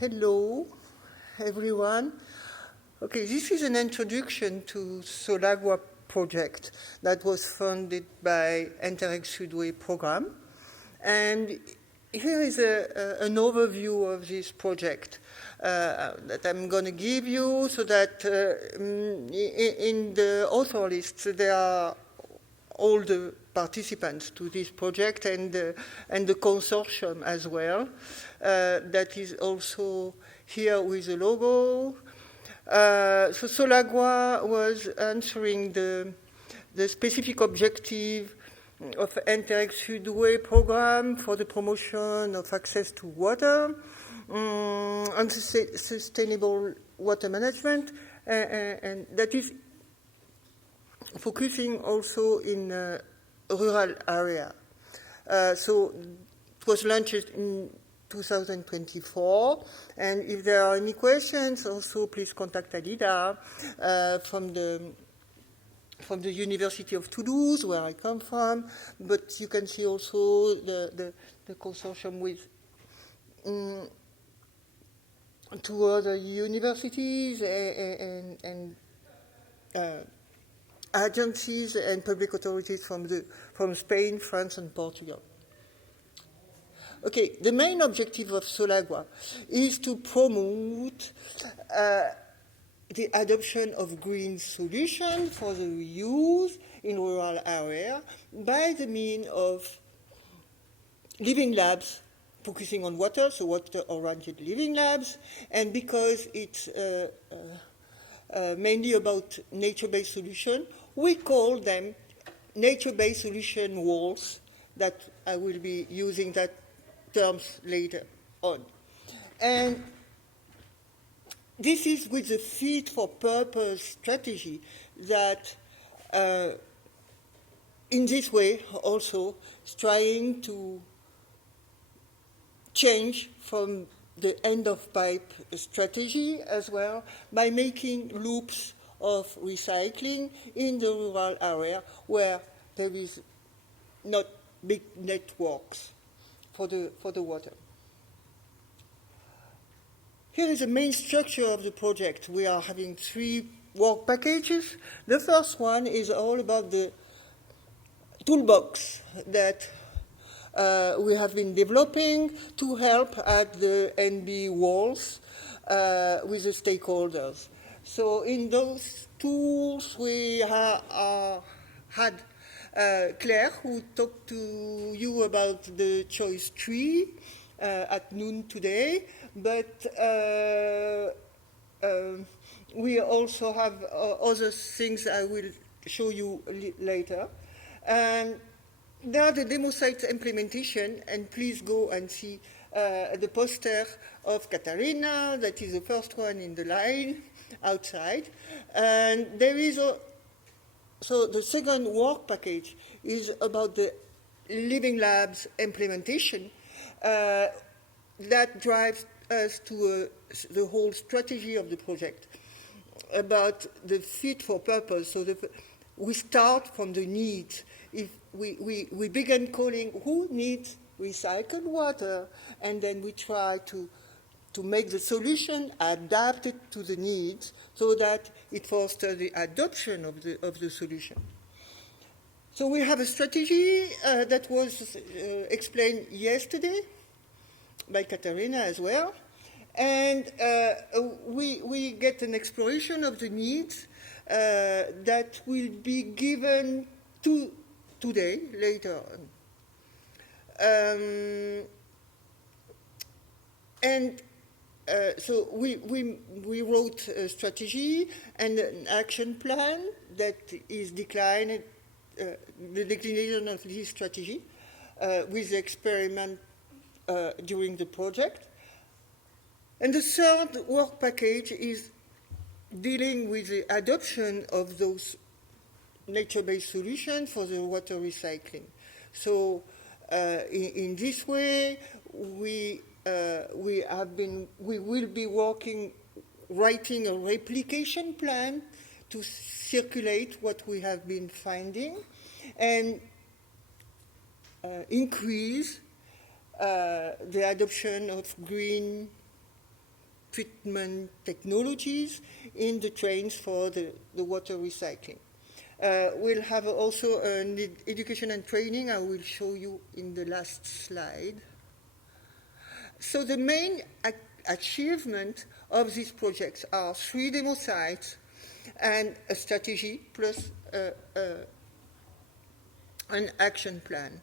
Hello, everyone. Okay, this is an introduction to Sollagua project that was funded by Interreg Sudway program. And here is an overview of this project that I'm going to give you so that in the author list there are all the participants to this project and the consortium as well. That is also here with the logo. So Sollagua was answering the specific objective of Interreg Sudway program for the promotion of access to water and sustainable water management, and that is focusing also in a rural area. So it was launched in 2024, and if there are any questions, also please contact Alida from the University of Toulouse, where I come from. But you can see also the consortium with two other universities and agencies and public authorities from Spain, France, and Portugal. Okay, the main objective of Sollagua is to promote the adoption of green solutions for the reuse in rural area by the means of living labs focusing on water, so water-oriented living labs, and because it's mainly about nature-based solution, we call them nature-based solution walls, that I will be using that terms later on. And this is with the fit for purpose strategy that in this way also is trying to change from the end of pipe strategy as well by making loops of recycling in the rural area where there is not big networks for the water. Here is the main structure of the project. We are having 3 work packages. The first one is all about the toolbox that we have been developing to help at the NB walls with the stakeholders. So in those tools, we had Claire, who talked to you about the choice tree at noon today, but we also have other things I will show you later. And there are the demo site implementation, and please go and see the poster of Katarina, that is the first one in the line outside. And there is so the second work package is about the living labs implementation that drives us to the whole strategy of the project about the fit for purpose. So we start from the needs. If we begin calling who needs recycled water, and then we try to make the solution adapted to the needs so that it fosters the adoption of the solution. So we have a strategy that was explained yesterday by Katarina as well. And we get an exploration of the needs that will be given today, later on. So we wrote a strategy and an action plan that is declined, the declination of this strategy with the experiment during the project. And the third work package is dealing with the adoption of those nature-based solutions for the water recycling. So in this way, we will be writing a replication plan to circulate what we have been finding and increase the adoption of green treatment technologies in the trains for the water recycling. We'll have also an education and training I will show you in the last slide. So the main achievement of these projects are 3 demo sites and a strategy plus an action plan.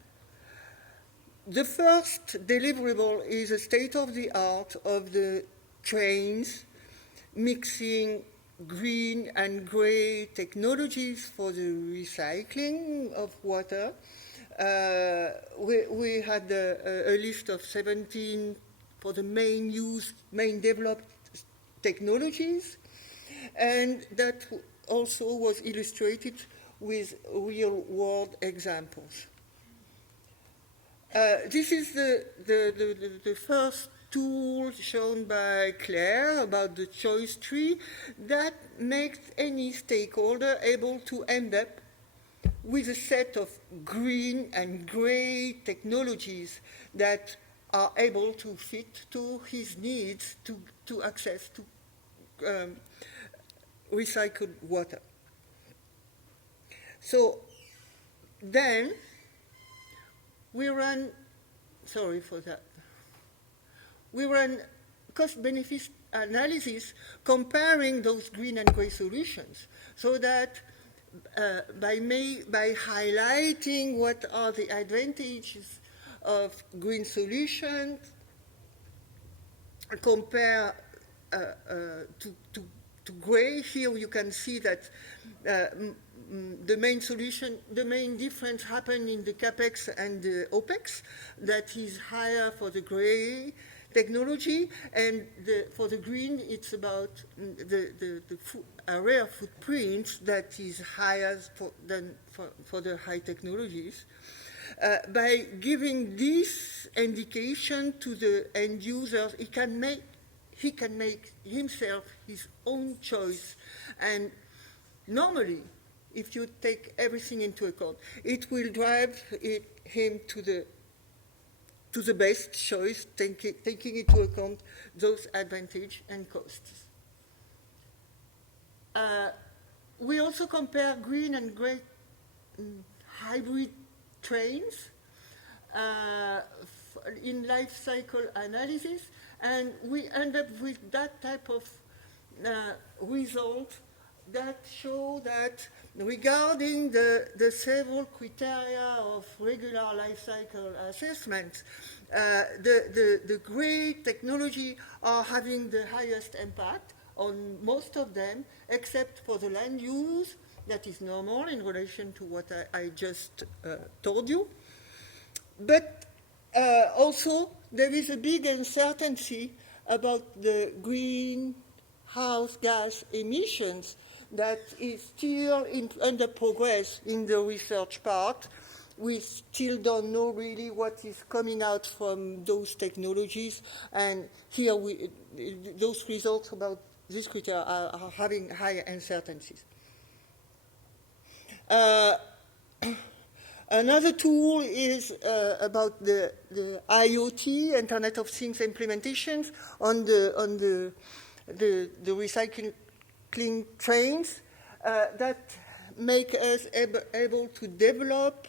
The first deliverable is a state-of-the-art of the trains mixing green and gray technologies for the recycling of water. We had a list of 17 for the main developed technologies, and that also was illustrated with real-world examples. This is the first tool shown by Claire about the choice tree that makes any stakeholder able to end up with a set of green and gray technologies that are able to fit to his needs to access to recycled water. So then we run cost-benefit analysis comparing those green and gray solutions, so that by highlighting what are the advantages of green solutions, compare to gray. Here you can see that the main difference happened in the capex and the opex. That is higher for the gray technology, and for the green, it's about the area footprint that is higher than for the high technologies. By giving this indication to the end users, he can make himself his own choice. And normally, if you take everything into account, it will drive him to the best choice, taking into account those advantages and costs. We also compare green and gray hybrid trains in life cycle analysis, and we end up with that type of result that show that regarding the several criteria of regular life cycle assessment, the gray technology are having the highest impact on most of them, except for the land use that is normal in relation to what I just told you. But also there is a big uncertainty about the greenhouse gas emissions that is still under progress in the research part. We still don't know really what is coming out from those technologies, and here those results about this criteria are having high uncertainties. Another tool is about the IoT, Internet of Things implementations on the recycling trains that make us able to develop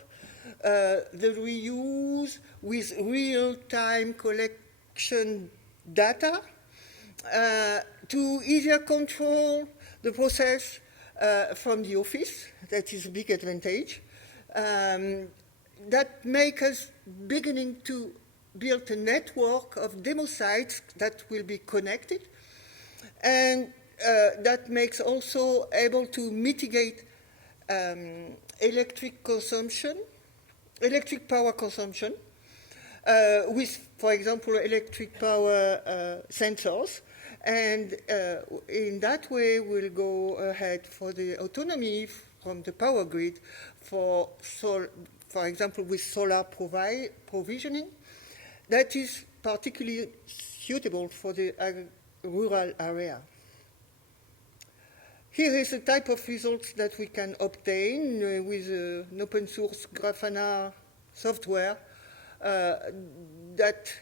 the reuse with real-time collection data to easier control the process from the office. That is a big advantage. That make us beginning to build a network of demo sites that will be connected, and that makes also able to mitigate electric power consumption with, for example, electric power sensors. And in that way, we'll go ahead for the autonomy from the power grid for example, with solar provisioning. That is particularly suitable for the rural area. Here is the type of results that we can obtain with an open source Grafana software that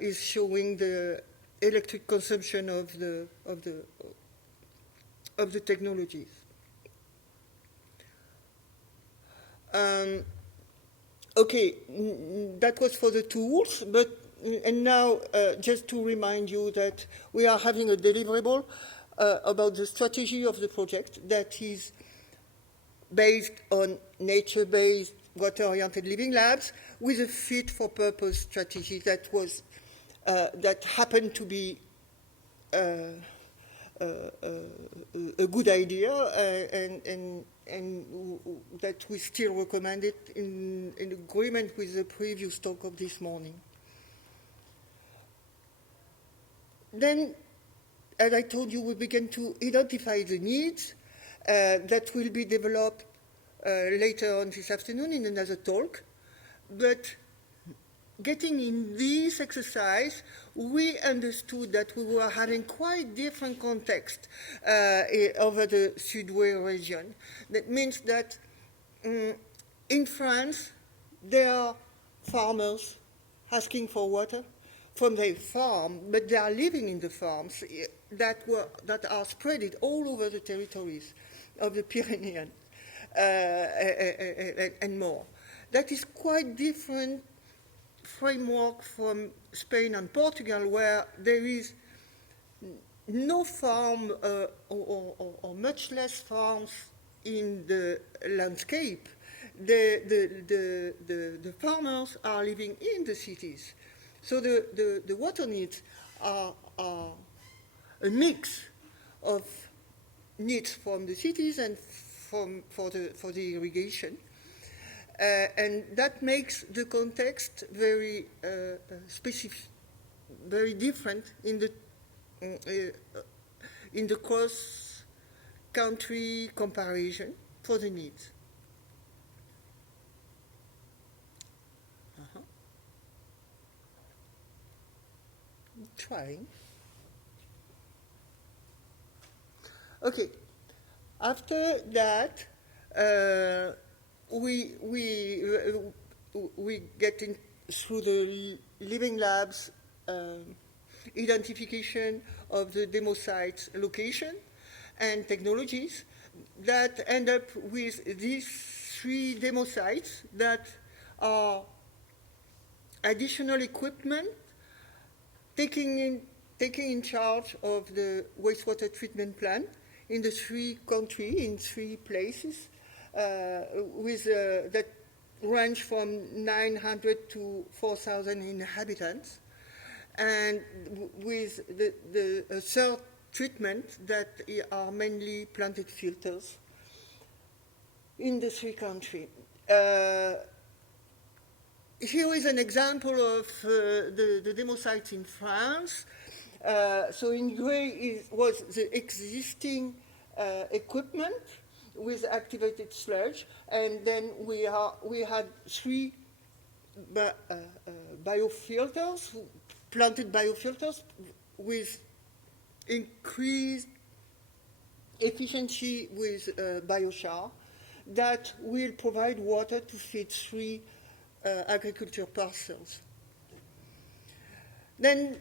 is showing the electric consumption of the technologies. Okay, that was for the tools, and now just to remind you that we are having a deliverable about the strategy of the project that is based on nature-based, water-oriented living labs with a fit-for-purpose strategy that was that happened to be a good idea and that we still recommend it in agreement with the previous talk of this morning. Then, as I told you, we began to identify the needs that will be developed later on this afternoon in another talk. But getting in this exercise, we understood that we were having quite different context over the Sudway region. That means that in France, there are farmers asking for water from their farm, but they are living in the farms that are spread all over the territories of the Pyrenees and more. That is quite different framework from Spain and Portugal, where there is no farm or much less farms in the landscape. The farmers are living in the cities. So the water needs are a mix of needs from the cities and for the irrigation. And that makes the context very specific, very different in the cross-country comparison for the needs. Trying. Okay. After that, we get in through the living labs identification of the demo sites location and technologies that end up with these 3 demo sites that are additional equipment taking in charge of the wastewater treatment plant in the 3 countries, in 3 places, with that range from 900 to 4,000 inhabitants, and with the third treatment that are mainly planted filters in the 3 countries. Here is an example of the demo sites in France. So in gray was the existing equipment with activated sludge, and then we had 3 biofilters, planted biofilters with increased efficiency with biochar that will provide water to feed 3 agriculture parcels. Then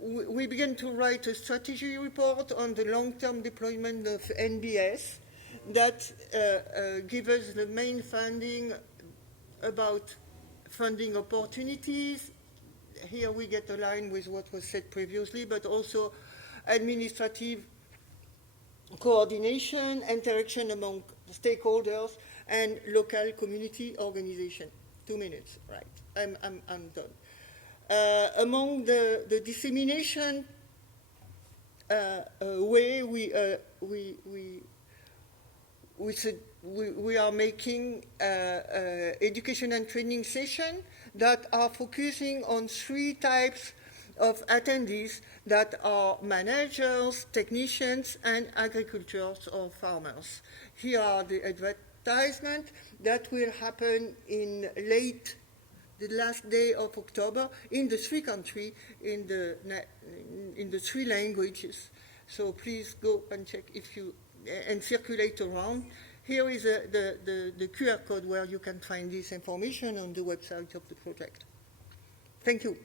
we began to write a strategy report on the long-term deployment of NBS that gives us the main funding about funding opportunities. Here we get aligned with what was said previously, but also administrative coordination, interaction among stakeholders, and local community organization. 2 minutes, right? I'm done. Among the dissemination way, we are making education and training sessions that are focusing on 3 types of attendees that are managers, technicians, and agricultors or farmers. Here are the advertisement that will happen in the last day of October in the 3 countries, in the 3 languages. So please go and check and circulate around. Here is the QR code where you can find this information on the website of the project. Thank you.